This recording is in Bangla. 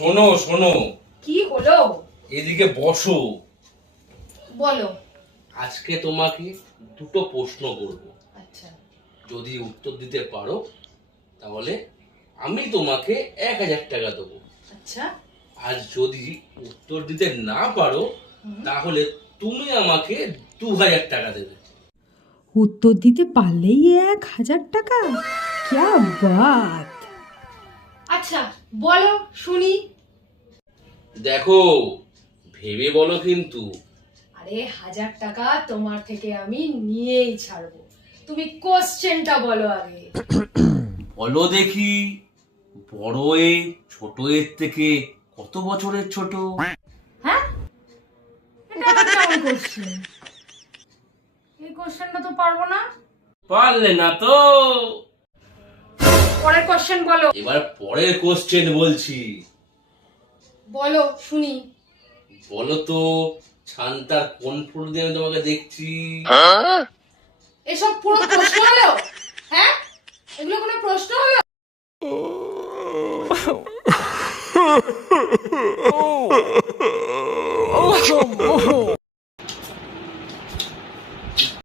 শোনো শোনো, কি হলো? এদিকে বসো। বলো। আজকে তোমাকে দুটো প্রশ্ন করব, আচ্ছা যদি উত্তর দিতে পারো তাহলে আমি তোমাকে 1000 টাকা দেবো। আচ্ছা। আর যদি উত্তর দিতে না পারো তাহলে তুমি আমাকে 2000 টাকা দেবে। উত্তর দিতে পারলেই 1000 টাকা? ক্যা বাত! আচ্ছা বলো শুনি। দেখো, ভেবে বলো কিন্তু। আরে 1000 টাকা তোমার থেকে আমি নিয়েই ছাড়বো। তুমি কোশ্চেনটা বলো আগে। বলো দেখি, বড় এ ছোট এর থেকে কত বছরের ছোট? হ্যাঁ, এটা আবার কেমন কোশ্চেন? এই কোশ্চেনটা তো পারবো না। পারলে না তো। পরের কোশ্চেন বলো। এবার পরের কোশ্চেন বলছি। বলো শুনি। বলো তো, ছান্তার কোন ফুল দিয়ে আমি তোমাকে দেখছি? এসব পুরো প্রশ্ন হলো? হ্যাঁ, এগুলো কোনো প্রশ্ন হলো? Oh,